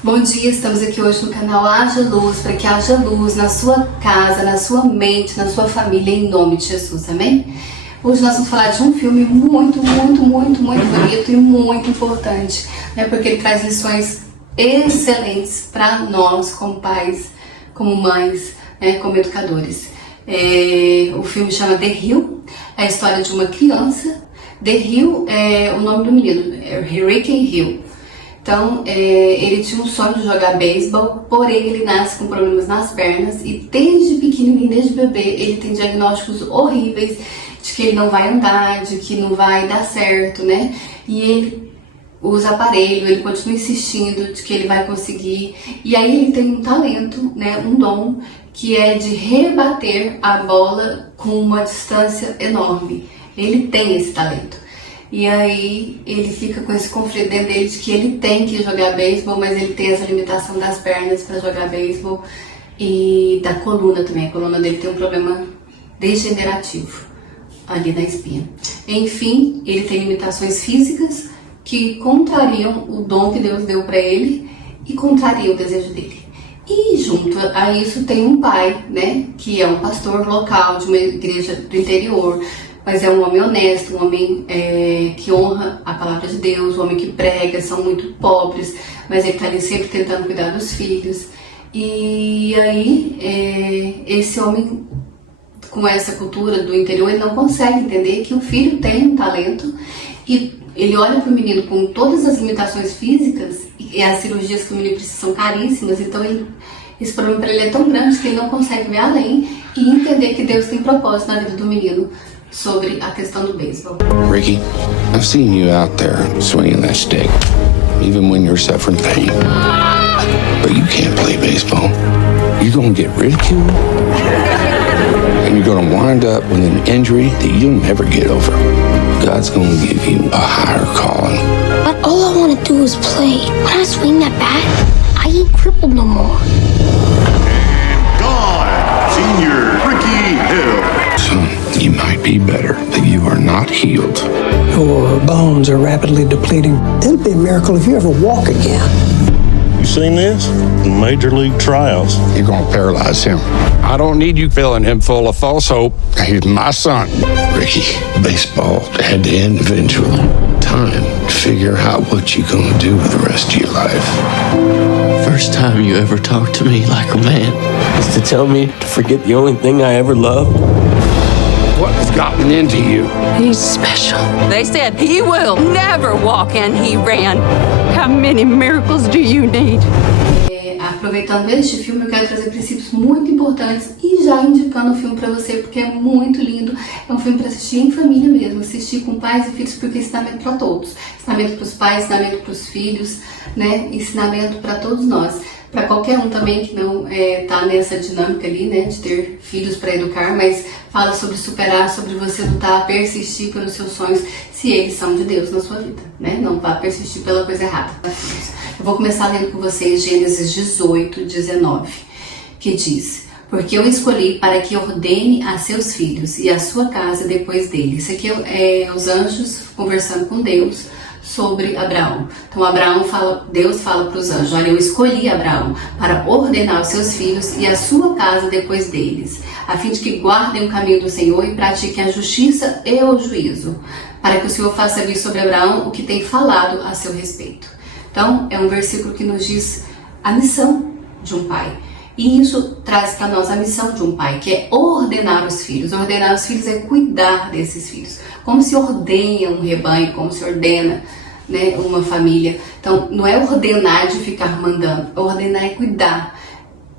Bom dia, estamos aqui hoje no canal Haja Luz, para que haja luz na sua casa, na sua mente, na sua família, em nome de Jesus, amém? Hoje nós vamos falar de um filme muito bonito e muito importante, né? Porque ele traz lições excelentes para nós, como pais, como mães, né? Como educadores. O filme chama The Hill, é a história de uma criança. The Hill é o nome do menino, é Hurricane Hill. Então, ele tinha um sonho de jogar beisebol, porém ele nasce com problemas nas pernas e desde pequenininho, desde bebê, ele tem diagnósticos horríveis de que ele não vai andar, de que não vai dar certo, né? E ele usa aparelho, ele continua insistindo de que ele vai conseguir. E aí ele tem um talento, né? Um dom, que é de rebater a bola com uma distância enorme. Ele tem esse talento. E aí ele fica com esse conflito dentro dele de que ele tem que jogar beisebol, mas ele tem essa limitação das pernas para jogar beisebol e da coluna também. A coluna dele tem um problema degenerativo ali na espinha. Enfim, ele tem limitações físicas que contrariam o dom que Deus deu para ele e contrariam o desejo dele. E junto a isso tem um pai, né, que é um pastor local de uma igreja do interior, mas é um homem honesto, um homem que honra a palavra de Deus, um homem que prega, são muito pobres, mas ele está ali sempre tentando cuidar dos filhos. E aí, esse homem, com essa cultura do interior, ele não consegue entender que o filho tem um talento e ele olha para o menino com todas as limitações físicas e as cirurgias que o menino precisa são caríssimas, então esse problema para ele é tão grande que ele não consegue ver além e entender que Deus tem propósito na vida do menino sobre a questão do beisebol. Ricky, I've seen you out there swinging that stick, even when you're suffering pain. But you can't play baseball. You're gonna get ridiculed, and you're gonna wind up with an injury that you'll never get over. God's gonna give you a higher calling. But all I wanna do is play. When I swing that bat, I ain't crippled no more. And gone, Senior Ricky Hill. Son, you might be better, but you are not healed. Your bones are rapidly depleting. It'll be a miracle if you ever walk again. You seen this? Major League trials. You're gonna paralyze him. I don't need you filling him full of false hope. He's my son. Ricky, baseball had to end eventually. Time to figure out what you're gonna do with the rest of your life. First time you ever talked to me like a man is to tell me to forget the only thing I ever loved. What has gotten into you? He's special. They said he will never walk, and he ran. How many miracles do you need? Aproveitando este filme, eu quero trazer princípios muito importantes e já indicando o filme para você, porque é muito lindo. É um filme para assistir em família mesmo, assistir com pais e filhos, porque é ensinamento para todos. Ensinamento para os pais, ensinamento para os filhos, né? Ensinamento para todos nós. Para qualquer um também que não tá nessa dinâmica ali, né, de ter filhos para educar, mas fala sobre superar, sobre você lutar, persistir pelos seus sonhos, se eles são de Deus na sua vida, né? Não vá persistir pela coisa errada. Eu vou começar lendo com vocês Gênesis 18, 19, que diz: porque eu escolhi para que ordene a seus filhos e a sua casa depois dele. Isso aqui é os anjos conversando com Deus sobre Abraão. Então Deus fala para os anjos: olha, eu escolhi Abraão para ordenar os seus filhos e a sua casa depois deles, a fim de que guardem o caminho do Senhor e pratiquem a justiça e o juízo, para que o Senhor faça vir sobre Abraão o que tem falado a seu respeito. Então, é um versículo que nos diz a missão de um pai. E isso traz para nós a missão de um pai, que é ordenar os filhos. Ordenar os filhos é cuidar desses filhos. Como se ordena um rebanho, como se ordena, né, uma família. Então, não é ordenar de ficar mandando. Ordenar é cuidar.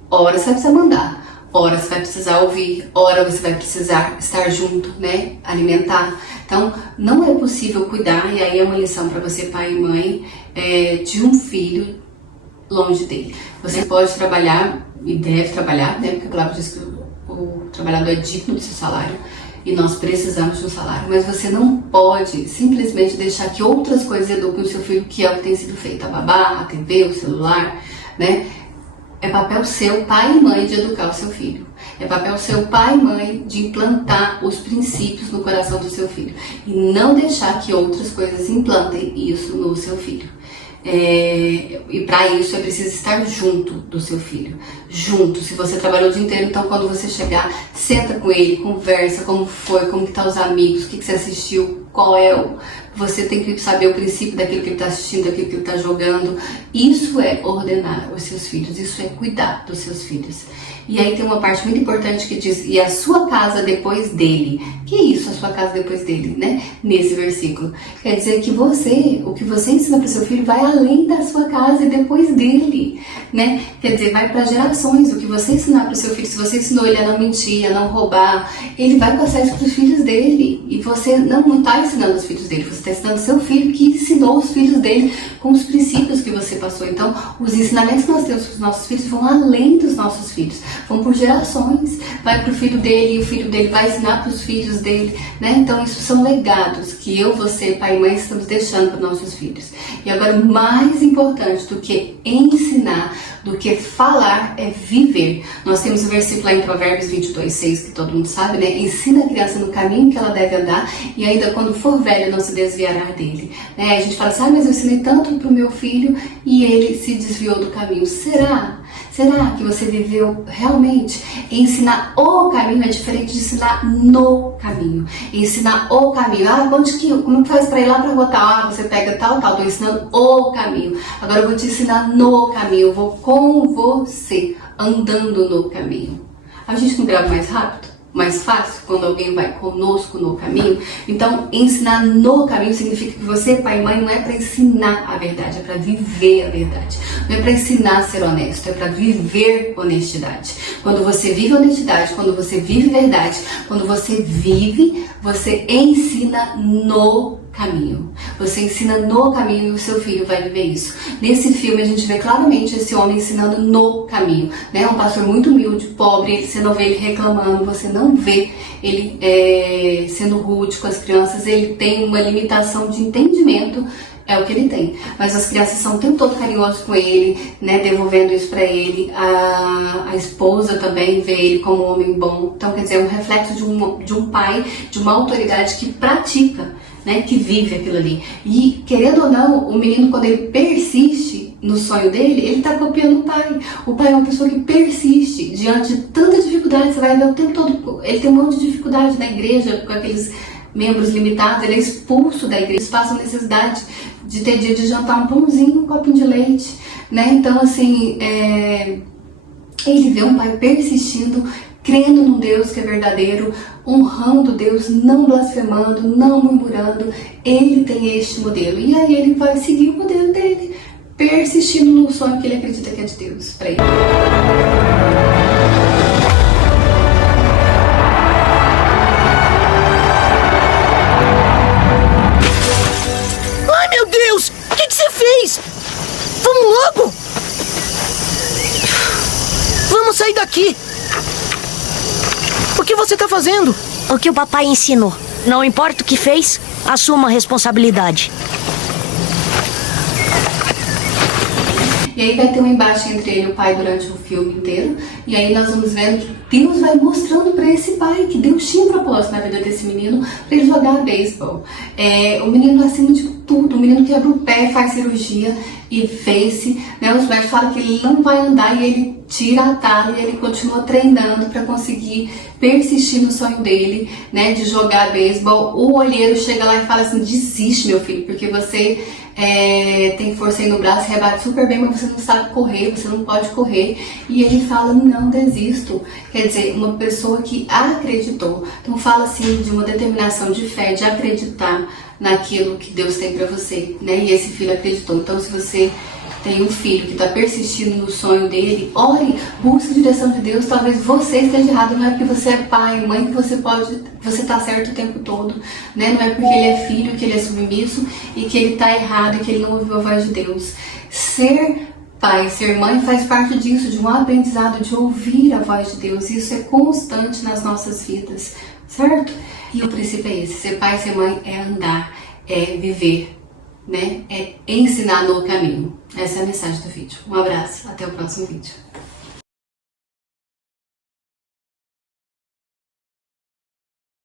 Ora você vai precisar mandar, ora você vai precisar ouvir, ora você vai precisar estar junto, né, alimentar. Então, não é possível cuidar, e aí é uma lição para você, pai e mãe, de um filho longe dele. Você pode trabalhar e deve trabalhar, né, porque a palavra diz que o trabalhador é digno do seu salário e nós precisamos de um salário, mas você não pode simplesmente deixar que outras coisas eduquem o seu filho, que é o que tem sido feito, a babá, a TV, o celular, né? É papel seu, pai e mãe, de educar o seu filho. É papel seu, pai e mãe, de implantar os princípios no coração do seu filho. E não deixar que outras coisas implantem isso no seu filho. E para isso é preciso estar junto do seu filho. Junto. Se você trabalhou o dia inteiro, então quando você chegar, senta com ele, conversa, como foi, como que tá os amigos, o que você assistiu, qual é o... Você tem que saber o princípio daquilo que ele está assistindo, daquilo que ele está jogando. Isso é ordenar os seus filhos, isso é cuidar dos seus filhos. E aí tem uma parte muito importante que diz, e a sua casa depois dele. Que é isso, a sua casa depois dele, né? Nesse versículo. Quer dizer que o que você ensina para o seu filho vai além da sua casa e depois dele, né? Quer dizer, vai para gerações. O que você ensinar para o seu filho, se você ensinou ele a não mentir, a não roubar, ele vai passar isso para os filhos dele. E você não está ensinando os filhos dele, você está ensinando seu filho que ensinou os filhos dele com os princípios que você passou. Então, os ensinamentos que nós temos para os nossos filhos vão além dos nossos filhos. Vão por gerações, vai para o filho dele e o filho dele vai ensinar para os filhos dele, né? Então isso são legados que eu, você, pai e mãe estamos deixando para nossos filhos. E agora, mais importante do que ensinar, do que falar, é viver. Nós temos o versículo lá em Provérbios 22:6, que todo mundo sabe, né? Ensina a criança no caminho que ela deve andar e ainda quando for velha não se desviará dele, né? A gente fala assim, mas eu ensinei tanto para o meu filho e ele se desviou do caminho. Será que você viveu realmente? Ensinar o caminho é diferente de ensinar no caminho. Ensinar o caminho. Como faz para ir lá para votar? Você pega tal, estou ensinando o caminho. Agora eu vou te ensinar no caminho. Eu vou com você, andando no caminho. A gente não grava mais rápido? Mais fácil quando alguém vai conosco no caminho? Então, ensinar no caminho significa que você, pai e mãe, não é para ensinar a verdade, é para viver a verdade. Não é para ensinar a ser honesto, é para viver honestidade. Quando você vive honestidade, quando você vive verdade, quando você vive, você ensina no caminho. Você ensina no caminho e o seu filho vai viver isso. Nesse filme a gente vê claramente esse homem ensinando no caminho, né? Um pastor muito humilde, pobre, você não vê ele reclamando, você não vê ele sendo rude com as crianças, ele tem uma limitação de entendimento, é o que ele tem. Mas as crianças são o tempo todo carinhosas com ele, né? Devolvendo isso pra ele. A esposa também vê ele como um homem bom. Então, quer dizer, é um reflexo de um pai, de uma autoridade que pratica, né, que vive aquilo ali. E, querendo ou não, o menino, quando ele persiste no sonho dele, ele está copiando o pai. O pai é uma pessoa que persiste diante de tanta dificuldade. Você vai ver o tempo todo, ele tem um monte de dificuldade na igreja, com aqueles membros limitados, ele é expulso da igreja, eles passam necessidade de ter dia de jantar um pãozinho, um copinho de leite, né? Então, assim, ele vê um pai persistindo, crendo num Deus que é verdadeiro, honrando Deus, não blasfemando, não murmurando. Ele tem este modelo. E aí ele vai seguir o modelo dele, persistindo no sonho que ele acredita que é de Deus para ele. Ai, meu Deus! O que você fez? Vamos logo! Vamos sair daqui! O que você tá fazendo? O que o papai ensinou. Não importa o que fez, assuma a responsabilidade. E aí vai ter um embate entre ele e o pai durante o filme inteiro. E aí nós vamos vendo que Deus vai mostrando para esse pai que Deus tinha um propósito na vida desse menino para ele jogar beisebol. O menino, acima de tudo, o menino quebra o pé, faz cirurgia e vence, né? Os médicos falam que ele não vai andar e ele tira a tala e ele continua treinando para conseguir persistir no sonho dele, né, de jogar beisebol. O olheiro chega lá e fala assim: desiste, meu filho, porque você tem força aí no braço, rebate super bem, mas você não sabe correr, você não pode correr. E ele fala: não desisto. Quer dizer, uma pessoa que acreditou. Então fala assim de uma determinação de fé, de acreditar naquilo que Deus tem para você, né? E esse filho acreditou. Então, se você tem um filho que está persistindo no sonho dele, ore, busque a direção de Deus. Talvez você esteja errado, não é porque você é pai, mãe, que você tá certo o tempo todo, né? Não é porque ele é filho, que ele é submisso e que ele tá errado e que ele não ouviu a voz de Deus. Ser pai, ser mãe faz parte disso, de um aprendizado de ouvir a voz de Deus. Isso é constante nas nossas vidas, certo? E o princípio é esse: ser pai, ser mãe é andar, é viver, né? É ensinar no caminho. Essa é a mensagem do vídeo. Um abraço, até o próximo vídeo.